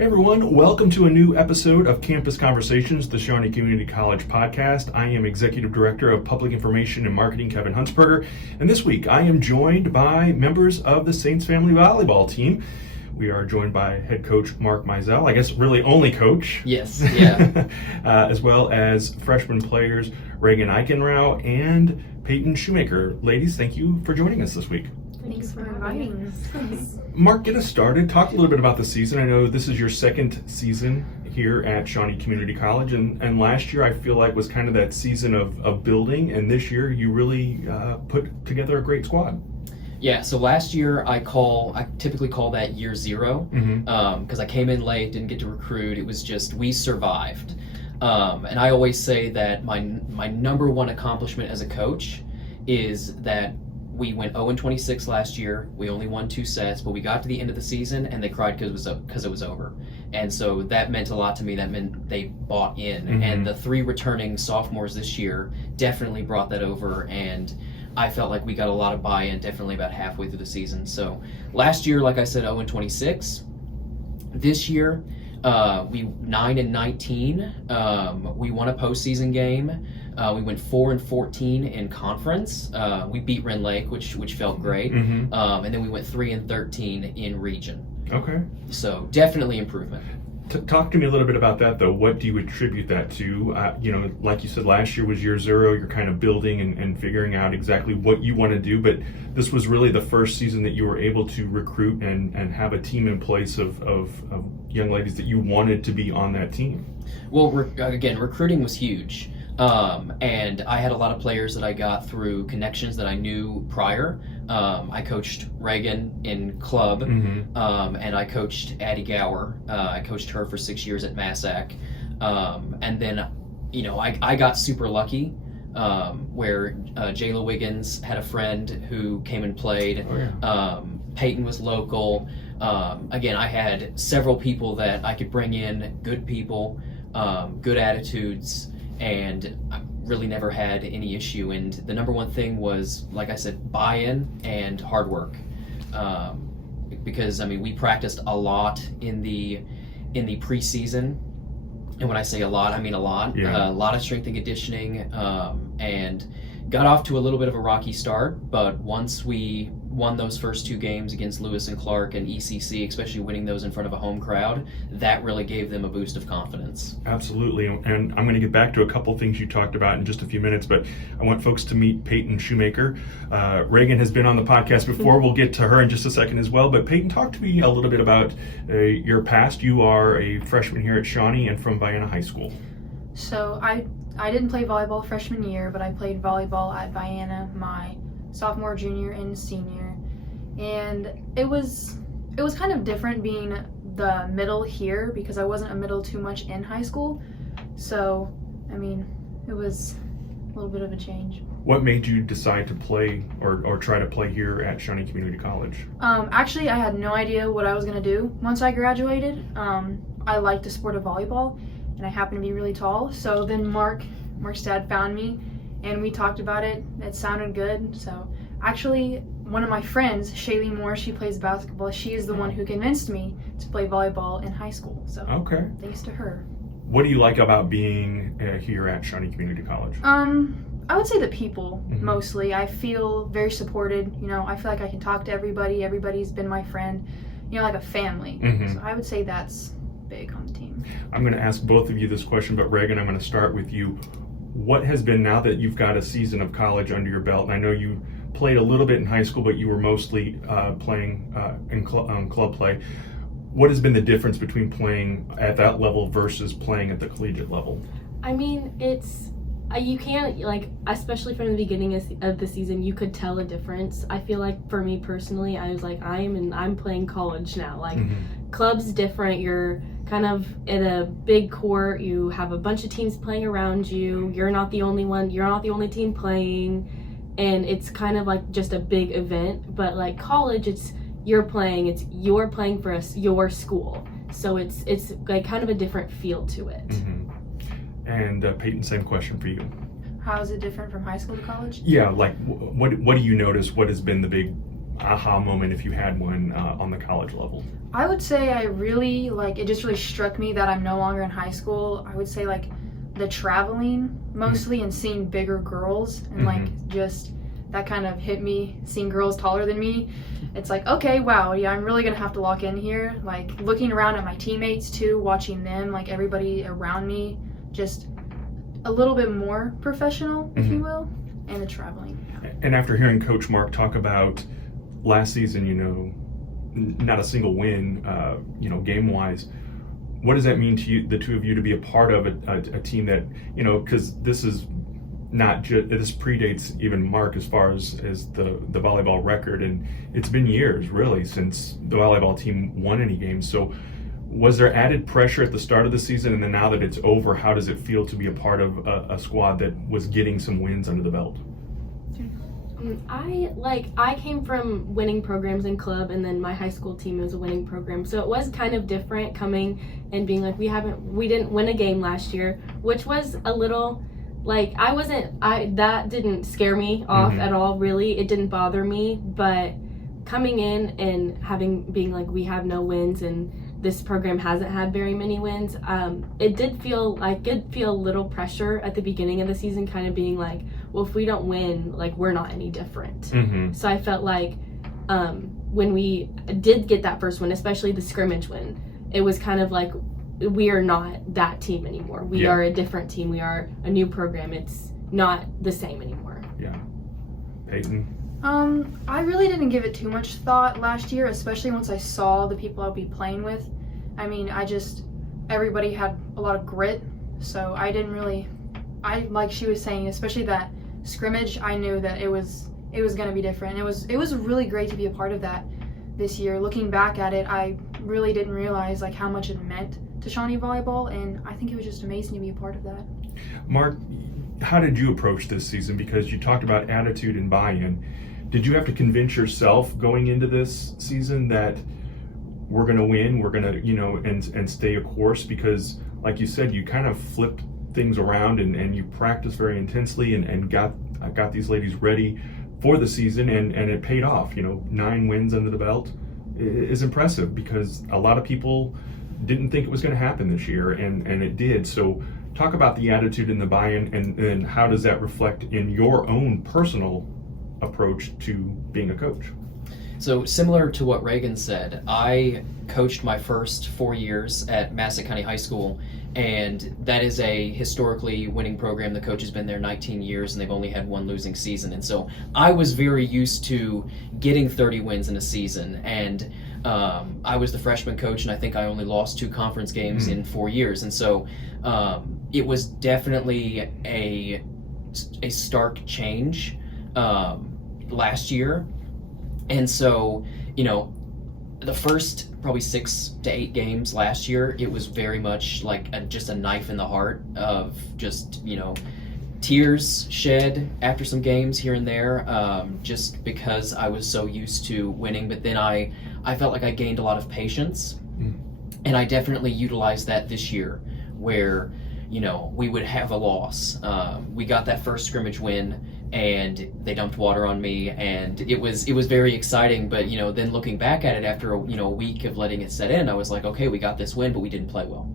Hey everyone, welcome to a new episode of Campus Conversations, the Shawnee Community College podcast. I am Executive Director of Public Information and Marketing, Kevin Huntsberger, and this week I am joined by members of the Saints Family Volleyball team. We are joined by head coach Mark Mizell, I guess really only coach. Yes, yeah. As well as freshman players Regan Eigenrauch and Payton Shoemaker. Ladies, thank you for joining us this week. Thanks for inviting us. Mark, get us started. Talk a little bit about the season. I know this is your second season here at Shawnee Community College, and last year I feel like was kind of that season of building, and this year you really put together a great squad. Yeah, so last year I typically call that year zero, because I came in late, didn't get to recruit. It was just, we survived. And I always say that my number one accomplishment as a coach is that we went 0-26 last year. We only won 2 sets, but we got to the end of the season and they cried because it was over. And so that meant a lot to me. That meant they bought in. And the 3 returning sophomores this year definitely brought that over. And I felt like we got a lot of buy-in definitely about halfway through the season. So last year, like I said, 0-26. This year, we 9-19. We won a postseason game. We went 4-14 in conference. We beat Rend Lake, which felt great. And then we went 3-13 in region. Okay. So definitely improvement. Talk to me a little bit about that, though. What do you attribute that to? Like you said, last year was year zero. You're kind of building and figuring out exactly what you want to do. But this was really the first season that you were able to recruit and have a team in place of young ladies that you wanted to be on that team. Well, again, recruiting was huge. And I had a lot of players that I got through connections that I knew prior. I coached Regan in club, and I coached Addie Gower. I coached her for 6 years at Massac. And then, I got super lucky where Jayla Wiggins had a friend who came and played. Payton was local. Again, I had several people that I could bring in, good people, good attitudes, and I really never had any issue. And the number one thing was, like I said, buy-in and hard work. Because we practiced a lot in the preseason, and when I say a lot, I mean a lot. A lot of strength and conditioning, and got off to a little bit of a rocky start. But once we won those first 2 games against Lewis and Clark and ECC, especially winning those in front of a home crowd, that really gave them a boost of confidence. Absolutely, and I'm going to get back to a couple things you talked about in just a few minutes, but I want folks to meet Payton Shoemaker. Regan has been on the podcast before. We'll get to her in just a second as well, but Payton, talk to me a little bit about your past. You are a freshman here at Shawnee and from Vienna High School. So I didn't play volleyball freshman year, but I played volleyball at Vienna my sophomore, junior, and senior. And it was kind of different being the middle here because I wasn't a middle too much in high school. So, it was a little bit of a change. What made you decide to play or try to play here at Shawnee Community College? Actually, I had no idea what I was going to do once I graduated. I liked the sport of volleyball, and I happened to be really tall. So then Mark's dad found me, and we talked about it. It sounded good. So actually, one of my friends, Shaylee Moore, she plays basketball. She is the one who convinced me to play volleyball in high school. So thanks to her. What do you like about being here at Shawnee Community College? I would say the people, mostly. I feel very supported. I feel like I can talk to everybody. Everybody's been my friend, like a family. So I would say that's big on the team. I'm going to ask both of you this question, but Regan, I'm going to start with you. What has been, now that you've got a season of college under your belt, and I know you played a little bit in high school, but you were mostly playing in club play, what has been the difference between playing at that level versus playing at the collegiate level? You can't, especially from the beginning of the season, you could tell a difference. I feel like for me personally, I was like, I'm playing college now. Club's different. You're kind of in a big court. You have a bunch of teams playing around you. You're not the only one. You're not the only team playing. And it's kind of like just a big event. But college, you're playing for your school. So it's like kind of a different feel to it. And Payton, same question for you. How is it different from high school to college? Yeah, what do you notice? What has been the big aha moment, if you had one, on the college level? I would say it just really struck me that I'm no longer in high school. I would say the traveling mostly and seeing bigger girls and just that kind of hit me, seeing girls taller than me. It's like, okay, wow, yeah, I'm really gonna have to lock in here. Like looking around at my teammates too, watching them, like everybody around me, just a little bit more professional, if you will, and the traveling. And after hearing Coach Mark talk about last season, not a single win, game-wise, what does that mean to you, the two of you, to be a part of a team that, because this is not just, this predates even Mark as far as the volleyball record, and it's been years really since the volleyball team won any games. So was there added pressure at the start of the season, and then now that it's over, how does it feel to be a part of a squad that was getting some wins under the belt? I came from winning programs in club, and then my high school team was a winning program, so it was kind of different coming and being like, we didn't win a game last year, which was a little that didn't scare me off at all, really. It didn't bother me, but coming in and being like, we have no wins and this program hasn't had very many wins, it did feel a little pressure at the beginning of the season, kind of being like, well, if we don't win, like, we're not any different. So I felt like when we did get that first win, especially the scrimmage win, it was kind of like, we are not that team anymore. We are a different team. We are a new program. It's not the same anymore. Yeah. Payton? I really didn't give it too much thought last year, especially once I saw the people I'll be playing with. I mean, everybody had a lot of grit, so I didn't really, like she was saying, especially that scrimmage, I knew that it was going to be different. It was really great to be a part of that this year. Looking back at it, I really didn't realize how much it meant to Shawnee volleyball, and I think it was just amazing to be a part of that. Mark, how did you approach this season? Because you talked about attitude and buy-in. Did you have to convince yourself going into this season that we're going to win, we're going to, and stay a course? Because, like you said, you kind of flipped things around and you practiced very intensely and got these ladies ready for the season, and it paid off. 9 wins under the belt is impressive, because a lot of people didn't think it was going to happen this year, and it did. So talk about the attitude and the buy-in, and how does that reflect in your own personal approach to being a coach? So similar to what Regan said, I coached my first 4 years at Massac County High School, and that is a historically winning program. The coach has been there 19 years, and they've only had 1 losing season. And so I was very used to getting 30 wins in a season, and I was the freshman coach, and I think I only lost 2 conference games in 4 years. And so it was definitely a stark change last year. And so, the first probably 6 to 8 games last year, it was very much like just a knife in the heart of just, tears shed after some games here and there, just because I was so used to winning. But then I felt like I gained a lot of patience, and I definitely utilized that this year, where, we would have a loss. We got that first scrimmage win, and they dumped water on me, and it was very exciting. But then looking back at it after a week of letting it set in, I was like, okay, we got this win, but we didn't play well.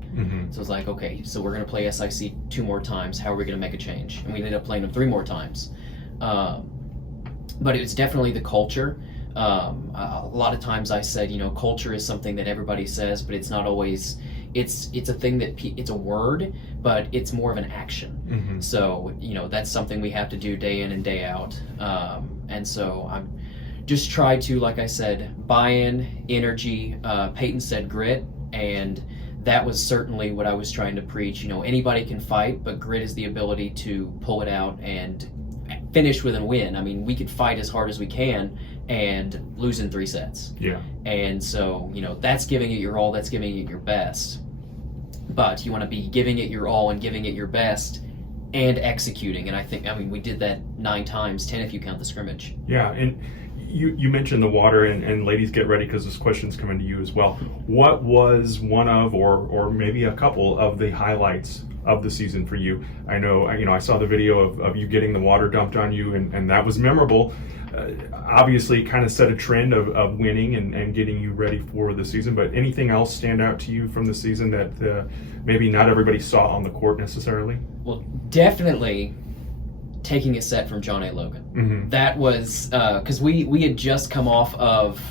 So it's like, okay, so we're going to play SIC 2 more times. How are we going to make a change? And we ended up playing them 3 more times. But it's definitely the culture. A lot of times I said, culture is something that everybody says, but it's not always. It's a thing that it's a word, but it's more of an action. So that's something we have to do day in and day out. And so I'm just try to, like I said, buy-in, energy. Payton said grit, and that was certainly what I was trying to preach. Anybody can fight, but grit is the ability to pull it out and finish with a win. I mean, we could fight as hard as we can and lose in 3 sets. Yeah. And so, that's giving it your all, that's giving it your best. But you want to be giving it your all and giving it your best and executing. And we did that 9 times, 10 if you count the scrimmage. Yeah, and you mentioned the water, and ladies, get ready, because this question's coming to you as well. What was one of, or maybe a couple of the highlights of the season for you? I know, I saw the video of you getting the water dumped on you, and that was memorable. obviously kind of set a trend of winning and getting you ready for the season. But anything else stand out to you from the season that maybe not everybody saw on the court necessarily? Well, definitely taking a set from John A. Logan. Mm-hmm. That was because we had just come off of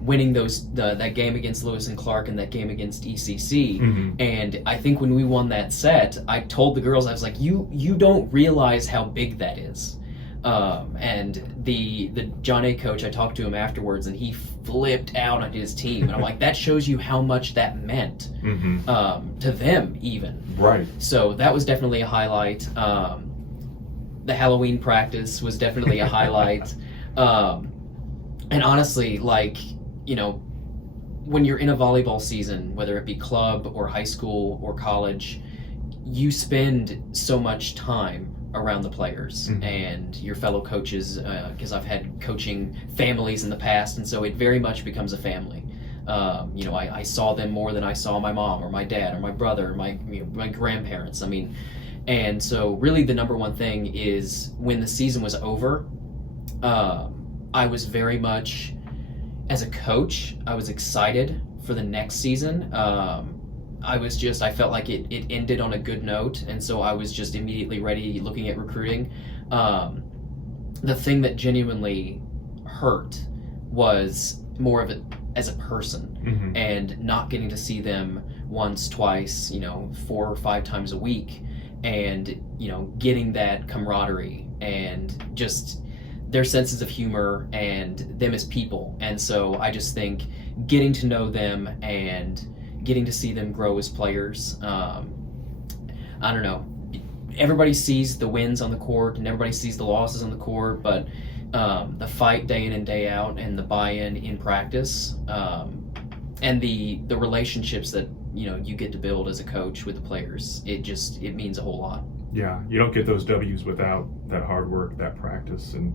winning that game against Lewis and Clark and that game against ECC. Mm-hmm. And I think when we won that set, I told the girls, I was like, you don't realize how big that is. And the John A. coach, I talked to him afterwards, and he flipped out on his team. And I'm like, that shows you how much that meant to them even. Right. So that was definitely a highlight. The Halloween practice was definitely a highlight. And honestly, like, you know, when you're in a volleyball season, whether it be club or high school or college, you spend so much time around the players and your fellow coaches, because I've had coaching families in the past, and so it very much becomes a family. You know, I saw them more than I saw my mom or my dad or my brother or my grandparents. I mean, and so really the number one thing is when the season was over, I was very much, as a coach, I was excited for the next season. I felt like it ended on a good note, and so I was just immediately ready looking at recruiting. The thing that genuinely hurt was more of it as a person, and not getting to see them once, twice, 4 or 5 times a week, and getting that camaraderie and just their senses of humor and them as people. And so I just think getting to know them and getting to see them grow as players, I don't know, everybody sees the wins on the court and everybody sees the losses on the court, but the fight day in and day out and the buy-in in practice, and the relationships that you get to build as a coach with the players, it means a whole lot. Yeah, you don't get those W's without that hard work, that practice, and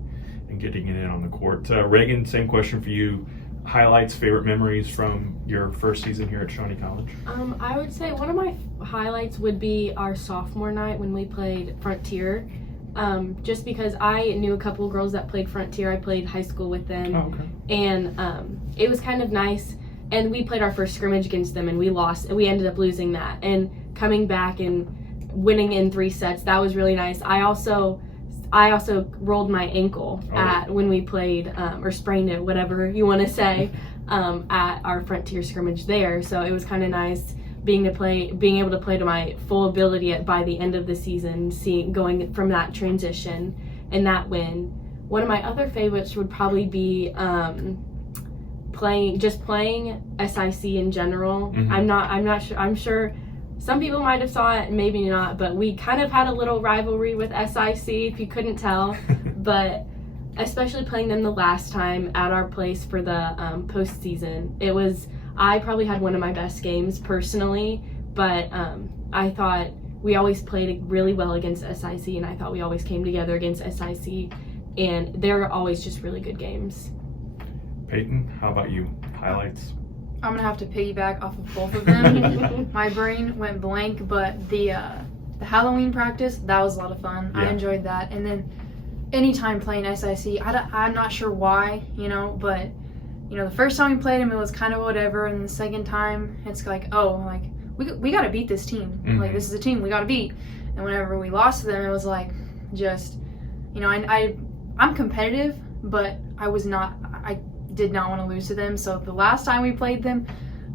getting it in on the court. Regan, same question for you. Highlights, favorite memories from your first season here at Shawnee College? I would say one of my highlights would be our sophomore night when we played Frontier. Just because I knew a couple of girls that played Frontier. I played high school with them. Oh, okay. And it was kind of nice. And we played our first scrimmage against them, and we lost. We ended up losing that. And coming back and winning in 3 sets, that was really nice. I also rolled my ankle when we played, or sprained it, whatever you want to say, at our Frontier scrimmage there. So it was kind of nice being able to play to my full ability by the end of the season, going from that transition and that win. One of my other favorites would probably be playing SIC in general. I'm not sure. I'm sure some people might have saw it, maybe not, but we kind of had a little rivalry with SIC, if you couldn't tell. But especially playing them the last time at our place for the postseason, I probably had one of my best games personally, but I thought we always played really well against SIC, and I thought we always came together against SIC, and they're always just really good games. Payton, how about you? Highlights? I'm going to have to piggyback off of both of them. My brain went blank, but the Halloween practice, that was a lot of fun. Yeah. I enjoyed that. And then anytime playing SIC, I'm not sure why, but, the first time we played them, it was kind of whatever. And the second time, it's like, we got to beat this team. Like, this is a team we got to beat. And whenever we lost to them, it was like, just, I'm competitive, but I did not want to lose to them. So the last time we played them,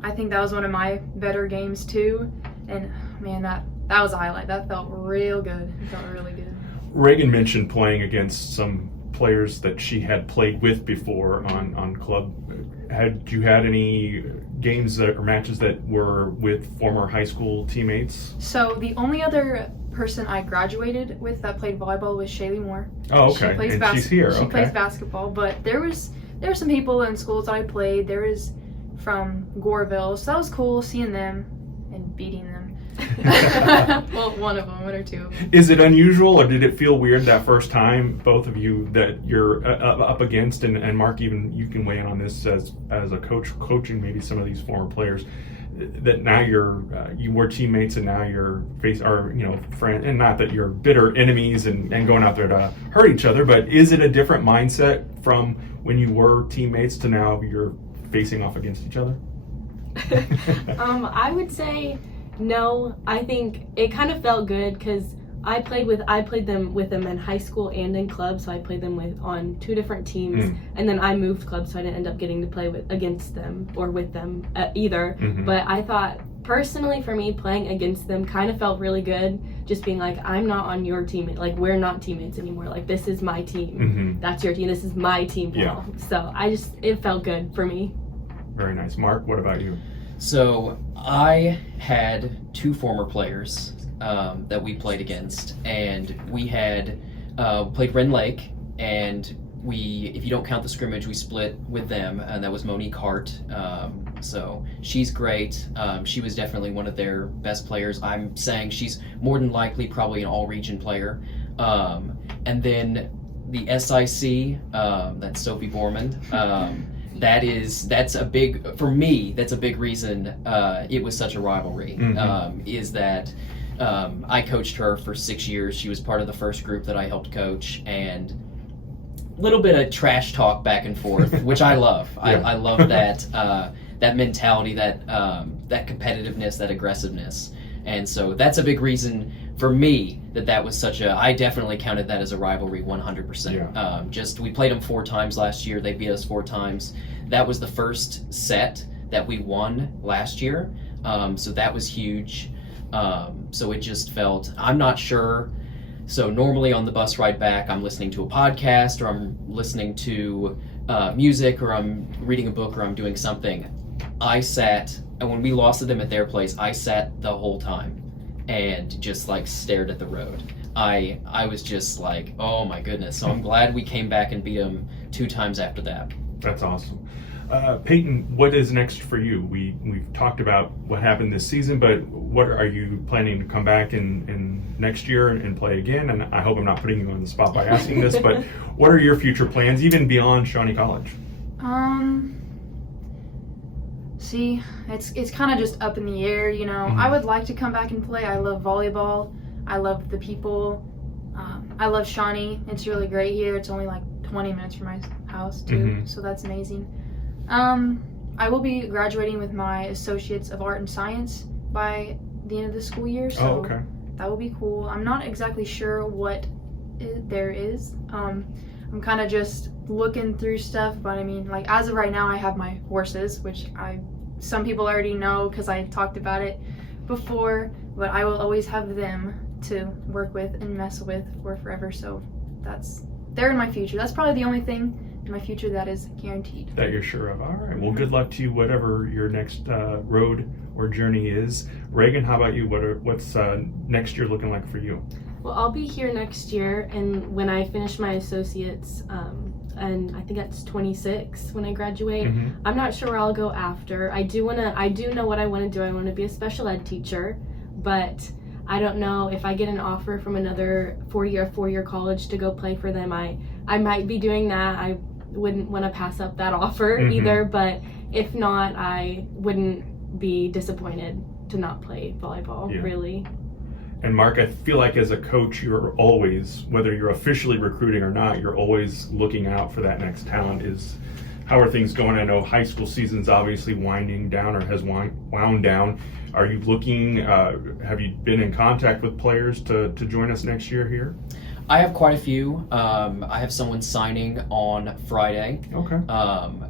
I think that was one of my better games too. And man, that was a highlight. That felt real good. It felt really good. Regan mentioned playing against some players that she had played with before on club. Had you had any games or matches that were with former high school teammates? So the only other person I graduated with that played volleyball was Shaylee Moore. Oh, okay. And she's here. She plays basketball, but there were some people in schools that I played. There was from Goreville, so that was cool seeing them and beating them. Well, one or two of them. Is it unusual, or did it feel weird that first time, both of you, that you're up against, and Mark, even you can weigh in on this as a coach coaching maybe some of these former players, that now you were teammates and now you're friends, and not that you're bitter enemies and going out there to hurt each other, but is it a different mindset from when you were teammates to now you're facing off against each other? I would say no. I think it kind of felt good because I played them with them in high school and in club, so I played them on 2 different teams, and then I moved clubs, so I didn't end up getting to play against them or with them either. But I thought personally for me, playing against them kind of felt really good, just being like, I'm not on your team, like we're not teammates anymore, like this is my team, that's your team, this is my team now. So it felt good for me. Very nice. Mark, what about you? So I had 2 former players that we played against, and we had played Ren Lake, and if you don't count the scrimmage, we split with them, and that was Monique Hart. So she's great. She was definitely one of their best players. I'm saying she's more than likely probably an all-region player. And then the SIC, that's Sophie Borman. That's a big reason it was such a rivalry. Is that I coached her for 6 years. She was part of the first group that I helped coach, and a little bit of trash talk back and forth, which I love. I love that mentality, that competitiveness, that aggressiveness. And so that's a big reason for me that was I definitely counted that as a rivalry 100%. We played them 4 times last year. They beat us 4 times. That was the first set that we won last year. So that was huge. So it just felt, I'm not sure. So normally on the bus ride back, I'm listening to a podcast, or I'm listening to music, or I'm reading a book, or I'm doing something. I sat, and when we lost to them at their place, I sat the whole time and just like stared at the road. I was just like, oh my goodness. So I'm glad we came back and beat them 2 times after that. That's awesome. Payton, what is next for you? We've talked about what happened this season, but what are you planning to come back in next year and play again? And I hope I'm not putting you on the spot by asking this, but what are your future plans, even beyond Shawnee College? See, it's kind of just up in the air, you know. I would like to come back and play. I love volleyball. I love the people. I love Shawnee. It's really great here. It's only like 20 minutes from my house too, so that's amazing. I will be graduating with my Associates of Art and Science by the end of the school year, so that will be cool. I'm not exactly sure what there is. I'm kind of just looking through stuff, but I mean, like, as of right now, I have my horses, which some people already know because I talked about it before, but I will always have them to work with and mess with for forever, so they're in my future. That's probably the only thing in my future that is guaranteed. That you're sure of. All right. Well, good luck to you, whatever your next road or journey is. Regan, how about you? What's next year looking like for you? Well, I'll be here next year, and when I finish my associates, and I think that's 26 when I graduate. I'm not sure where I'll go after. I do know what I want to do. I want to be a special ed teacher, but I don't know if I get an offer from another four-year college to go play for them. I might be doing that. I wouldn't want to pass up that offer either, but if not, I wouldn't be disappointed to not play volleyball, really. And Mark, I feel like as a coach, you're always, whether you're officially recruiting or not, you're always looking out for that next talent. How are things going? I know high school season's obviously winding down or has wound down. Are you looking, have you been in contact with players to join us next year here? I have quite a few. I have someone signing on Friday. Okay.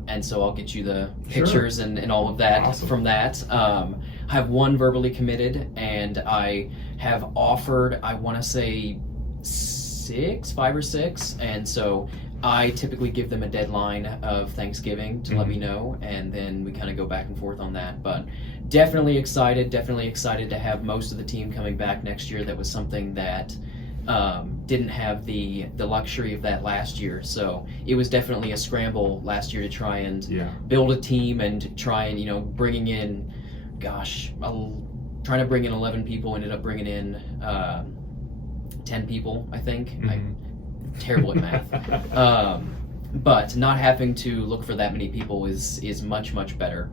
And so I'll get you the pictures and all of that from that. I have one verbally committed, and I have offered, I want to say 5 or 6. And so I typically give them a deadline of Thanksgiving to let me know, and then we kind of go back and forth on that. But definitely excited to have most of the team coming back next year. That was something that didn't have the luxury of that last year. So it was definitely a scramble last year to try and build a team and try and, bringing in, trying to bring in 11 people, ended up bringing in 10 people, I think. I'm terrible at math. But not having to look for that many people is much, much better.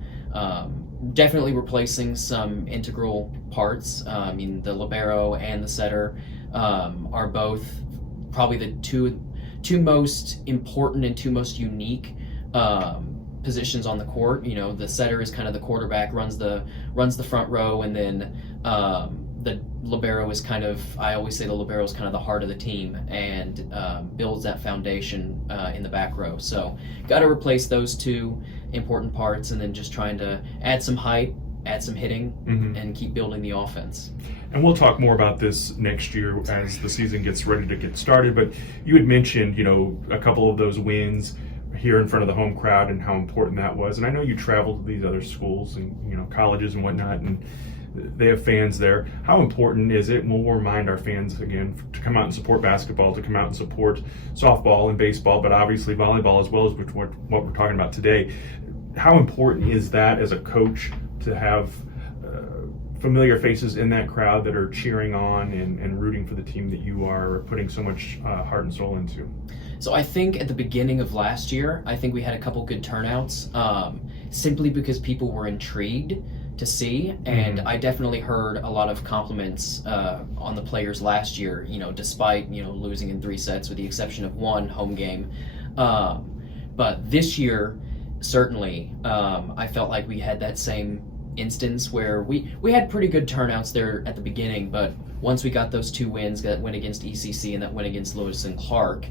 definitely replacing some integral parts. I mean, the libero and the setter are both probably the two most important and two most unique positions on the court. You know, the setter is kind of the quarterback, runs the front row, and then the libero is kind of, I always say the libero is kind of the heart of the team and builds that foundation in the back row. So got to replace those two important parts, and then just trying to add some height, add some hitting, and keep building the offense. And we'll talk more about this next year as the season gets ready to get started. But you had mentioned, you know, a couple of those wins here in front of the home crowd and how important that was. And I know you traveled to these other schools and, you know, colleges and whatnot, and they have fans there. How important is it? And we'll remind our fans again to come out and support basketball, to come out and support softball and baseball, but obviously volleyball as well as what we're talking about today. How important is that as a coach to have familiar faces in that crowd that are cheering on and rooting for the team that you are putting so much heart and soul into? So I think at the beginning of last year, I think we had a couple good turnouts, simply because people were intrigued to see, and I definitely heard a lot of compliments on the players last year, you know, despite, you know, losing in 3 sets with the exception of one home game. But this year, certainly, I felt like we had that same instance where we had pretty good turnouts there at the beginning, but once we got those 2 wins, that win against ECC and that win against Lewis and Clark,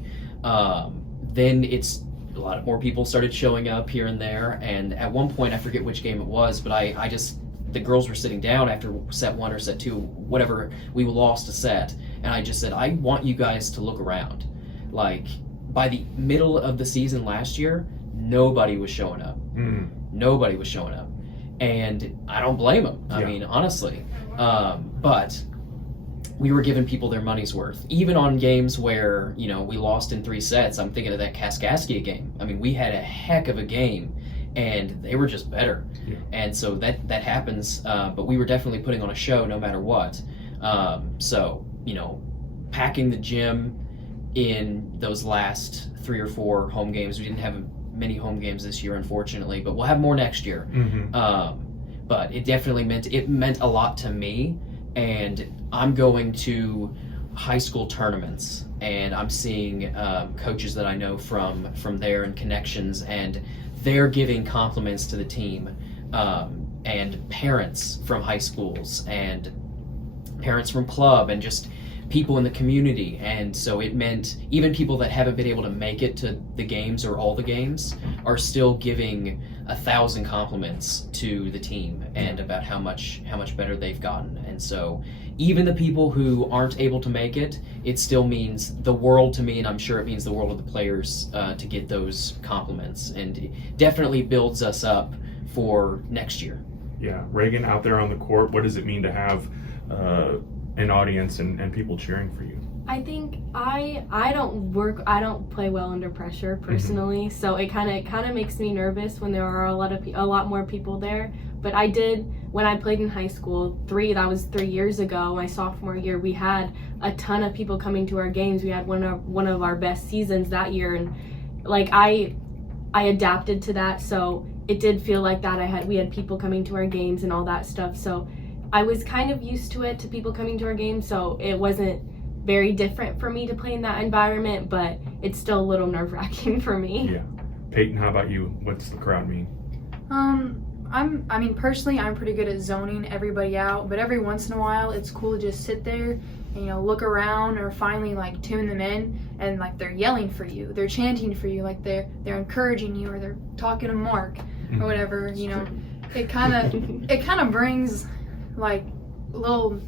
then it's a lot more people started showing up here and there. And at one point, I forget which game it was, but I just, the girls were sitting down after set 1 or set 2, whatever, we lost a set, and I just said, I want you guys to look around. Like, by the middle of the season last year, nobody was showing up. Nobody was showing up. And I don't blame them. I mean, honestly. But we were giving people their money's worth. Even on games where, you know, we lost in 3 sets, I'm thinking of that Kaskaskia game. I mean, we had a heck of a game, and they were just better. And so that happens, but we were definitely putting on a show no matter what. So, you know, packing the gym in those last 3 or 4 home games. We didn't have many home games this year, unfortunately, but we'll have more next year. But it definitely meant a lot to me, and I'm going to high school tournaments, and I'm seeing coaches that I know from there and connections, and they're giving compliments to the team, and parents from high schools and parents from club and just people in the community. And so it meant even people that haven't been able to make it to the games or all the games are still giving 1,000 compliments to the team and about how much better they've gotten. And so even the people who aren't able to make it, it still means the world to me, and I'm sure it means the world of the players to get those compliments, and it definitely builds us up for next year. Yeah, Regan, out there on the court, what does it mean to have an audience and people cheering for you? I think I don't play well under pressure personally, so it kind of makes me nervous when there are a lot more people there. But I did when I played in high school. That was 3 years ago, my sophomore year. We had a ton of people coming to our games. We had one of our best seasons that year, and like I adapted to that, so it did feel like that. We had people coming to our games and all that stuff, so I was kind of used to it, to people coming to our games, so it wasn't very different for me to play in that environment, but it's still a little nerve-wracking for me. Yeah. Payton, how about you? What's the crowd mean? I mean, personally, I'm pretty good at zoning everybody out, but every once in a while, it's cool to just sit there and, you know, look around or finally, like, tune them in, and, like, they're yelling for you, they're chanting for you, like, they're encouraging you, or they're talking to Mark, or whatever, you know. It kind of brings, like, a little,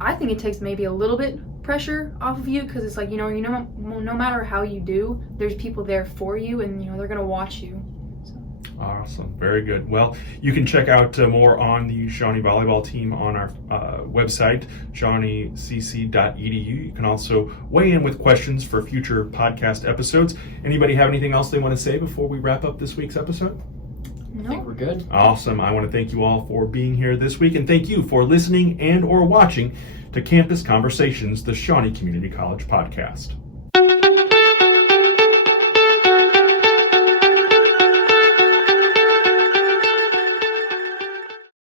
I think it takes maybe a little bit pressure off of you, because it's like, you know, no matter how you do, there's people there for you, and, you know, they're going to watch you. Awesome. Very good. Well, you can check out more on the Shawnee volleyball team on our website, shawneecc.edu. You can also weigh in with questions for future podcast episodes. Anybody have anything else they want to say before we wrap up this week's episode? I think we're good. Awesome. I want to thank you all for being here this week, and thank you for listening and or watching to Campus Conversations, the Shawnee Community College podcast.